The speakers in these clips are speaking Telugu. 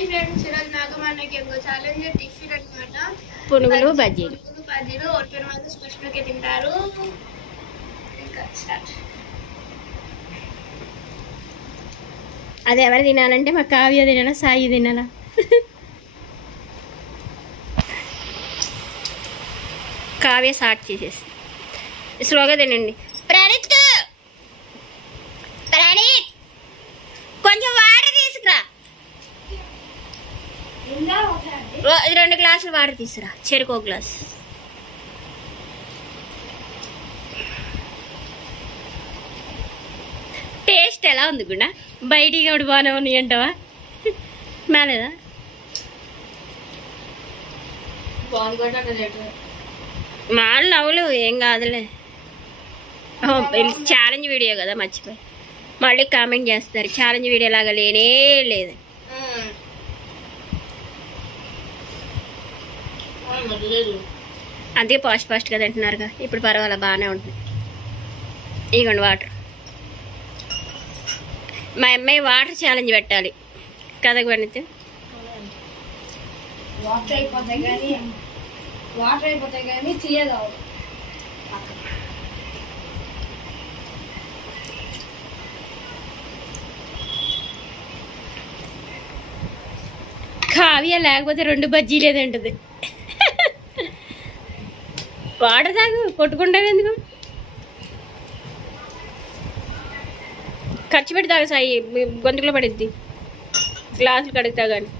హాయ్ ఫ్రెండ్స్, ఈరోజు నాకు మనకి ఇంకో ఛాలెంజ్ టిఫిన్ అన్నమాట. పునుగులు బజ్జీలు ఓడిపోయిన వాళ్ళు స్పెషల్గా తింటారు. ఇంకా స్టార్ట్. అది ఎవరు తినాలంటే మా కావ్య తినాలా, సాయి తినాలా? కావ్య స్టార్ట్ చేసేసి స్లోగా తినండి. ప్రణీత్ కొంచెం వాటర్ తీసుకురా. 2 గ్లాసులు వాటర్ తీసుకురా, చెరుకు 1 గ్లాస్. టేస్ట్ ఎలా ఉంది గుండా? బయటికి ఒకటి బాగానే ఉన్నాయి అంటావా? మేలేదా? మాలు నవ్వులు ఏం కాదులే. ఛాలెంజ్ వీడియో కదా, మర్చిపోయి మళ్ళీ కామెంట్ చేస్తారు ఛాలెంజ్ వీడియో లాగా లేనే లేదు. అంతే ఫాస్ట్గా తింటున్నారుగా, ఇప్పుడు పర్వాలే బాగానే ఉంటుంది. ఇగోండి వాటర్. మా అమ్మాయి వాటర్ ఛాలెంజ్ పెట్టాలి కదా గణిత? వాటర్ అయిపోతాయి కానీ తీయదు. కావ్య లేకపోతే 2 బజ్జీలే తింటది. వాటర్ తాగు, కొట్టుకుంటావు ఎందుకు? ఖర్చు పెట్టి తాగు సాయి, గొంతుకులో పడిద్ది. గ్లాసులు కడుగుతా కానీ.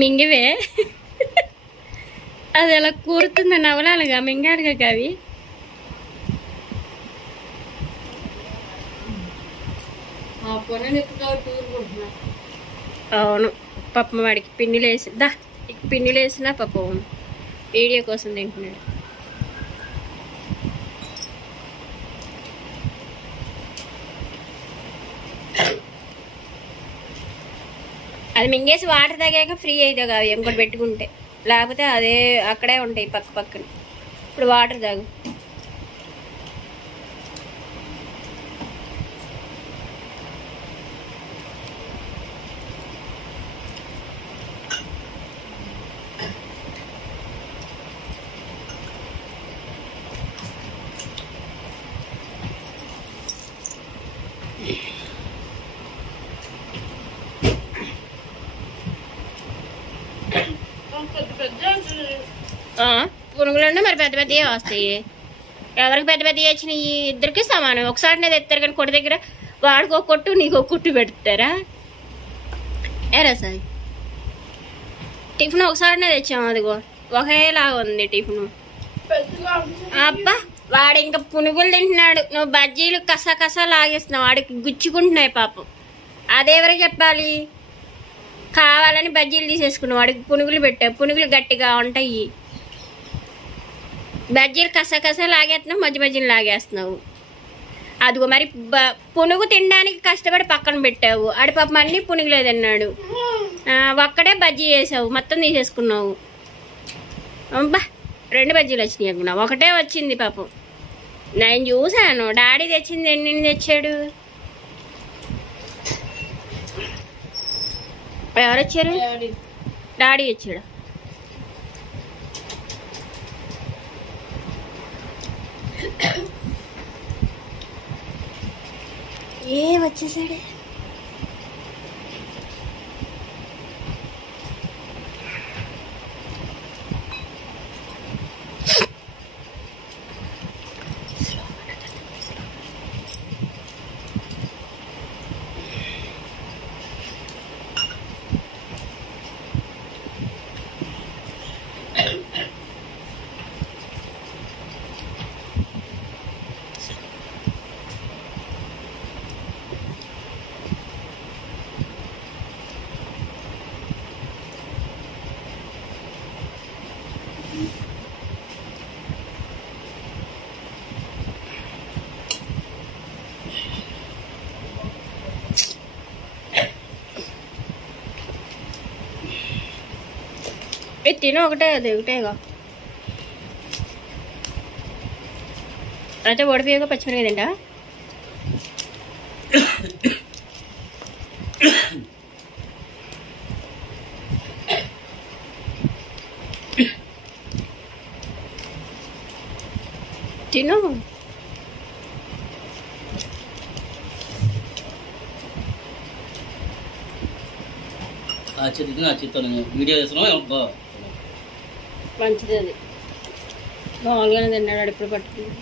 మింగివే అది ఎలా కూరుతుందో నవలాలుగా మింగారుగా కవి. అవును, పప్పు వాడికి పిన్నులు వేసి పిన్నులు వేసినా పప్పు వీడియో కోసం తింటున్నాడు. అది మింగేసి వాటర్ తాగాక ఫ్రీ అవుతావు కావి ఇంకోటి పెట్టుకుంటే, లేకపోతే అదే అక్కడే ఉంటాయి పక్కన. ఇప్పుడు వాటర్ తాగు. పునుగులు మరి పెద్ద పెద్దవి వస్తాయి. ఎవరికి పెద్ద పెద్దవి వచ్చినాయి? ఇద్దరికి సమానం. ఒకసారి నేను తెస్తారు కానీ కొట్టు దగ్గర వాడికి ఒక కొట్టు నీకు ఒక కుట్టు పెడతారా? ఏరా సార్, టిఫిన్ ఒకసారినే తెచ్చాము, అదిగో ఒకేలాగా ఉంది టిఫిన్. అబ్బా వాడు ఇంకా పునుగులు తింటున్నాడు, నువ్వు బజ్జీలు కసా లాగేస్తున్నావు. వాడికి గుచ్చుకుంటున్నాయి పాపం. అదెవరికి చెప్పాలి? కావాలని బజ్జీలు తీసేసుకున్నావు, వాడికి పునుగులు పెట్టావు. పునుగులు గట్టిగా ఉంటాయి. బజ్జీలు కసా లాగేస్తున్నావు, మధ్యలో లాగేస్తున్నావు. అదిగో మరి పునుగు తినడానికి కష్టపడి పక్కన పెట్టావు. ఆడి పాప మళ్ళీ పునుగులే తిన్నాడు. ఒక్కడే బజ్జీ వేసావు, మొత్తం తీసేసుకున్నావు. అబ్బా 2 బజ్జీలు వచ్చినాయి అనుకున్నావు, ఒకటే వచ్చింది పాపం. నేను చూసాను, డాడీ తెచ్చింది ఎన్ని తెచ్చాడు. ఎవరు వచ్చారు? డాడీ వచ్చాడు. వచ్చేసాడే. ఇది తిను ఒకటే అది ఒకటేగా అయితే ఓడిపోయాక పచ్చిమిరకాయ తింటా తిను వీడియో చేస్తున్నావు మంచిది అది మామూలుగానే తిన్నాడు ఎప్పుడు పట్టుకుంది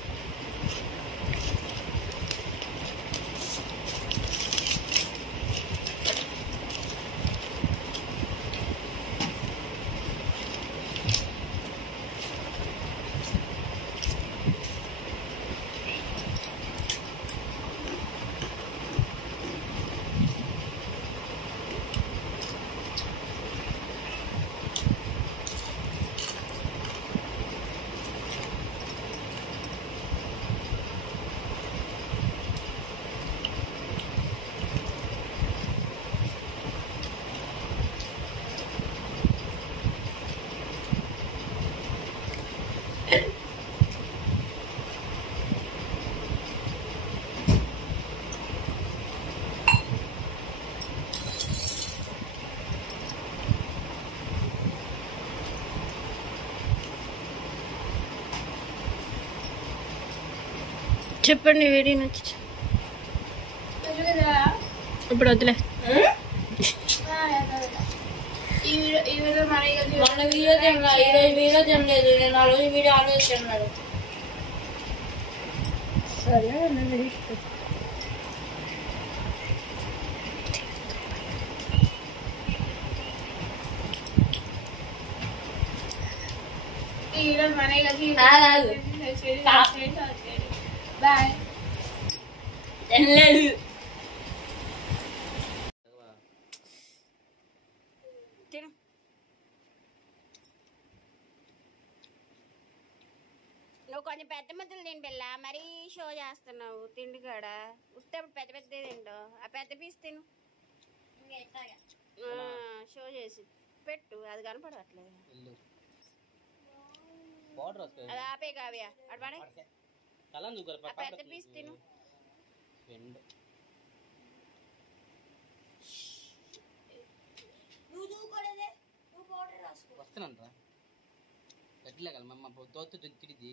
చెప్పండి వీడియో నచ్చి ఇప్పుడు వద్దులే ఈ వీడియో మన వీడియో తినలా ఈరోజు వీడియో తినలేదు నేను ఆ రోజు వీడియో ఆలోచి తిన్నాడు సరే ఈ వీడియో మన బాయ్ తినలేదు తిను నువ్వు కొంచెం పెద్ద ముద్దలు తిని పిల్ల మరీ షో చేస్తున్నావు తిండి కాడ ఉత్తప్పుడు పెద్ద పెద్ద తిండు ఆ పెద్ద పీస్ తిను షో చేసి పెట్టు అది కనపడట్లేదు అది ఆపే కావ్య అటు పడే ఆ పెద్ద పీస్ తిను వస్తానంటరా గట్టిలే కదా మమ్మ దోత్తు తిరిగి